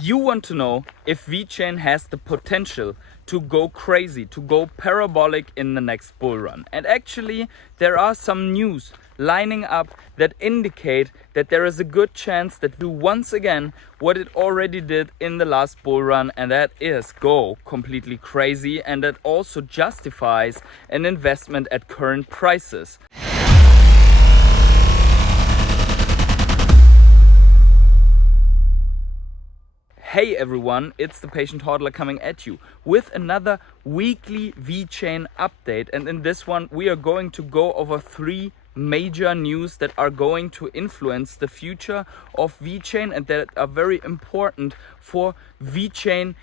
You want to know if Vechain has the potential to go crazy, to go parabolic in the next bull run. And actually, there are some news lining up that indicate that there is a good chance that do once again what it already did in the last bull run, and that is go completely crazy, and that also justifies an investment at current prices. Hey everyone, it's the Patient Hodler coming at you with another weekly Vechain update, and in this one we are going to go over three major news that are going to influence the future of Vechain and that are very important for Vechain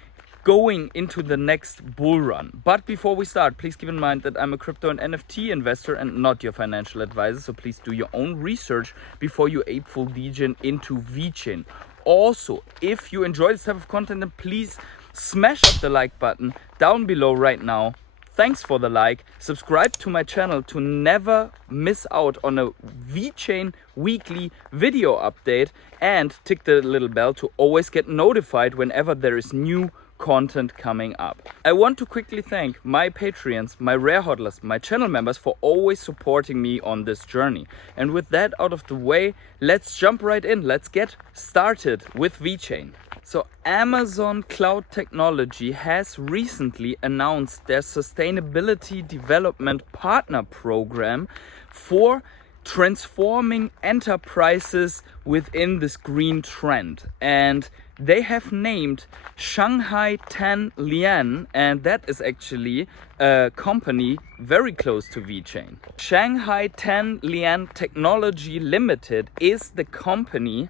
going into the next bull run. But before we start, please keep in mind that I'm a crypto and NFT investor and not your financial advisor, so please do your own research before you ape full degen into Vechain. Also, if you enjoy this type of content, then please smash up the like button down below right now. Thanks for the like. Subscribe to my channel to never miss out on a Vechain weekly video update, and tick the little bell to always get notified whenever there is new content coming up. I want to quickly thank my Patreons, my rare hodlers, my channel members for always supporting me on this journey. And with that out of the way, let's jump right in. Let's get started with Vechain. So Amazon Cloud Technology has recently announced their Sustainability Development Partner Program for transforming enterprises within this green trend, and they have named Shanghai Tanlian, and that is actually a company very close to Vechain. Shanghai Tanlian Technology Limited is the company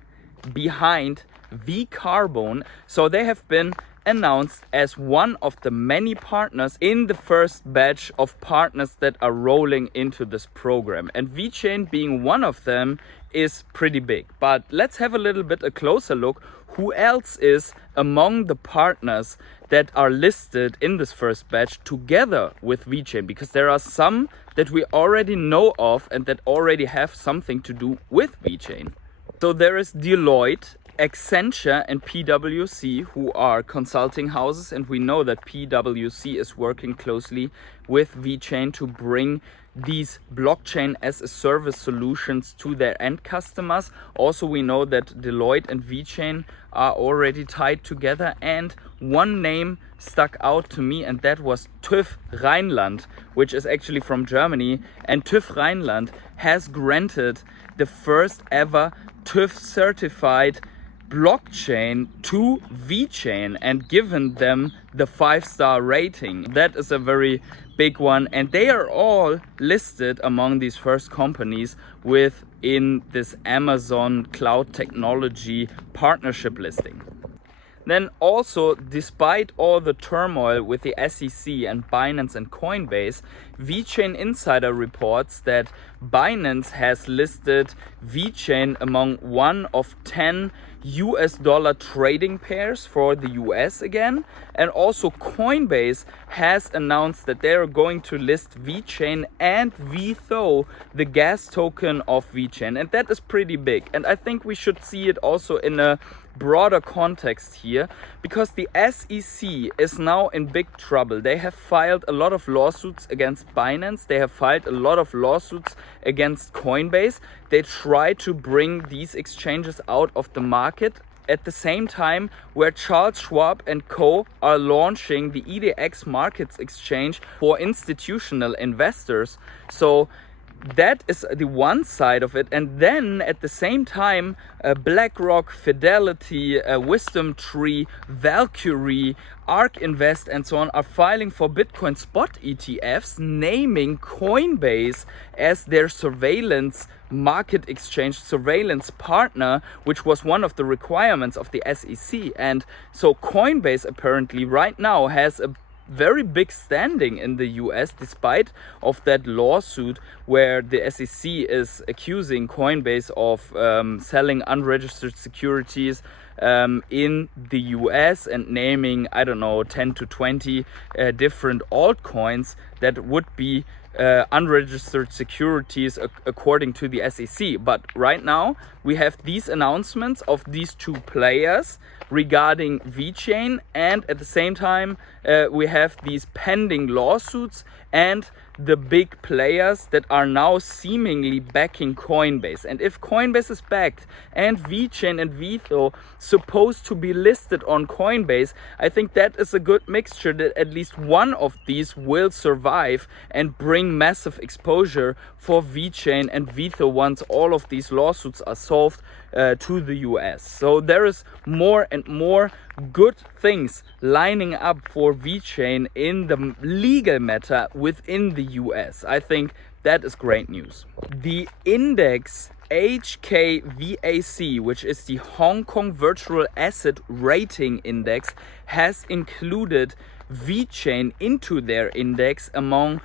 behind V-Carbon, so they have been announced as one of the many partners in the first batch of partners that are rolling into this program, and Vechain being one of them is pretty big. But let's have a little bit a closer look who else is among the partners that are listed in this first batch together with Vechain, because there are some that we already know of and that already have something to do with Vechain. So there is Deloitte, Accenture and PwC, who are consulting houses, and we know that PwC is working closely with Vechain to bring these blockchain as a service solutions to their end customers. Also, we know that Deloitte and Vechain are already tied together, and one name stuck out to me, and that was TÜV Rheinland, which is actually from Germany, and TÜV Rheinland has granted the first ever TÜV certified blockchain to Vechain and given them the 5-star rating. That is a very big one, and they are all listed among these first companies within this Amazon Cloud Technology partnership listing. Then also, despite all the turmoil with the SEC and Binance and Coinbase, Vechain Insider reports that Binance has listed Vechain among one of 10 US dollar trading pairs for the US again, and also Coinbase has announced that they are going to list Vechain and VTHO, the gas token of Vechain, and that is pretty big. And I think we should see it also in a broader context here, because the SEC is now in big trouble. They have filed a lot of lawsuits against Binance, they have filed a lot of lawsuits against Coinbase. They try to bring these exchanges out of the market at the same time where Charles Schwab and co are launching the EDX Markets Exchange for institutional investors. So that is the one side of it, and then at the same time BlackRock, Fidelity, Wisdom Tree, Valkyrie, ARK Invest and so on are filing for Bitcoin spot ETFs, naming Coinbase as their surveillance market exchange, surveillance partner, which was one of the requirements of the SEC. And so Coinbase apparently right now has a very big standing in the US, despite of that lawsuit where the SEC is accusing Coinbase of selling unregistered securities in the US and naming, I don't know, 10 to 20 different altcoins that would be unregistered securities according to the SEC. But right now we have these announcements of these two players regarding Vechain, and at the same time we have these pending lawsuits and the big players that are now seemingly backing Coinbase. And if Coinbase is backed and Vechain and Vetho supposed to be listed on Coinbase, I think that is a good mixture that at least one of these will survive and bring massive exposure for Vechain and Vetho once all of these lawsuits are solved to the US. So there is more and more good things lining up for Vechain in the legal matter within the US. I think that is great news. The index HKVAC, which is the Hong Kong Virtual Asset Rating Index, has included Vechain into their index among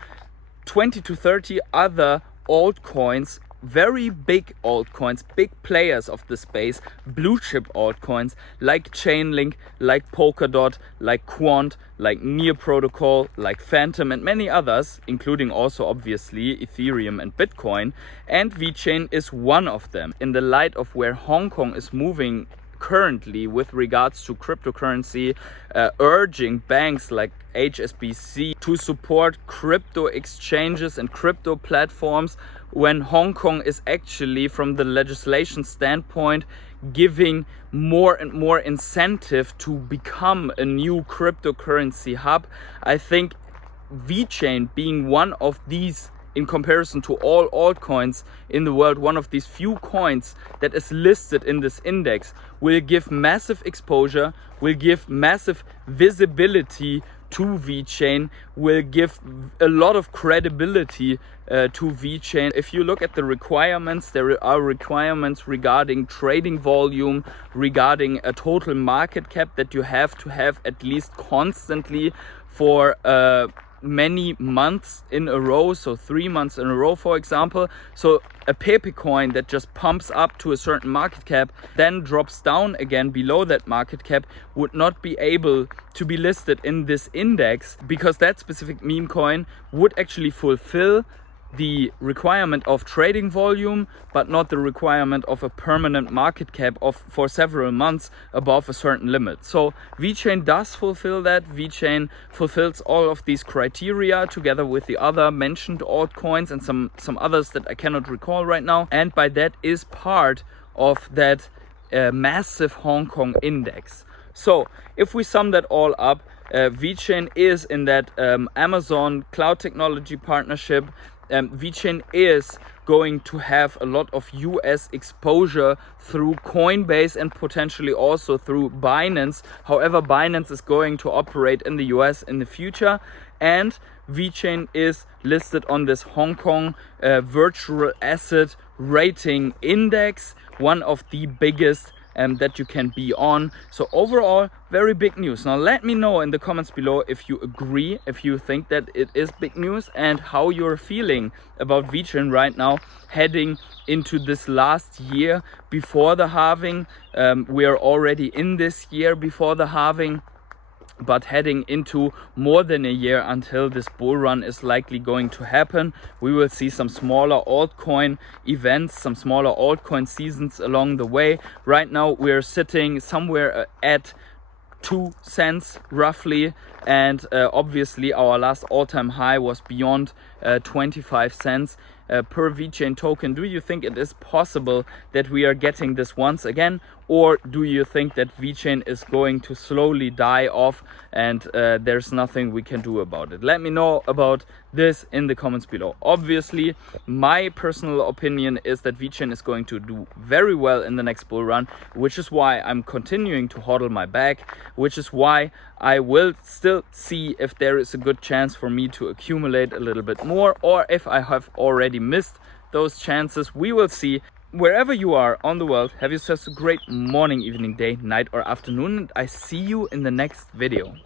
20 to 30 other altcoins, very big altcoins, big players of the space, blue chip altcoins like Chainlink, like Polkadot, like Quant, like Near Protocol, like Phantom, and many others, including also obviously Ethereum and Bitcoin. And Vechain is one of them. In the light of where Hong Kong is moving currently with regards to cryptocurrency, urging banks like HSBC to support crypto exchanges and crypto platforms, when Hong Kong is actually, from the legislation standpoint, giving more and more incentive to become a new cryptocurrency hub. I think Vechain, being one of these, in comparison to all altcoins in the world, one of these few coins that is listed in this index, will give massive exposure, will give massive visibility to Vechain, will give a lot of credibility to Vechain. If you look at the requirements, there are requirements regarding trading volume, regarding a total market cap that you have to have at least constantly for many months in a row, so 3 months in a row, for example. So a paper coin that just pumps up to a certain market cap, then drops down again below that market cap, would not be able to be listed in this index, because that specific meme coin would actually fulfill the requirement of trading volume, but not the requirement of a permanent market cap of for several months above a certain limit. So Vechain does fulfill that. Vechain fulfills all of these criteria together with the other mentioned altcoins and some others that I cannot recall right now, and by that is part of that massive Hong Kong index. So if we sum that all up, Vechain is in that Amazon cloud technology partnership. Vechain is going to have a lot of US exposure through Coinbase and potentially also through Binance. However, Binance is going to operate in the US in the future, and Vechain is listed on this Hong Kong Virtual Asset Rating Index, one of the biggest that you can be on. So overall, very big news. Now let me know in the comments below if you agree, if you think that it is big news, and how you're feeling about Vechain right now, heading into this last year before the halving. We are already in this year before the halving, but heading into more than a year until this bull run is likely going to happen. We will see some smaller altcoin events, some smaller altcoin seasons along the way. Right now we're sitting somewhere at 2 cents roughly, and obviously our last all-time high was beyond 25 cents per Vechain token. Do you think it is possible that we are getting this once again, or do you think that Vechain is going to slowly die off and there's nothing we can do about it? Let me know about this in the comments below. Obviously, my personal opinion is that Vechain is going to do very well in the next bull run, which is why I'm continuing to hodl my bag, which is why I will still see if there is a good chance for me to accumulate a little bit more, or if I have already missed those chances. We will see. Wherever you are on the world, have yourselves a great morning, evening, day, night, or afternoon, and I see you in the next video.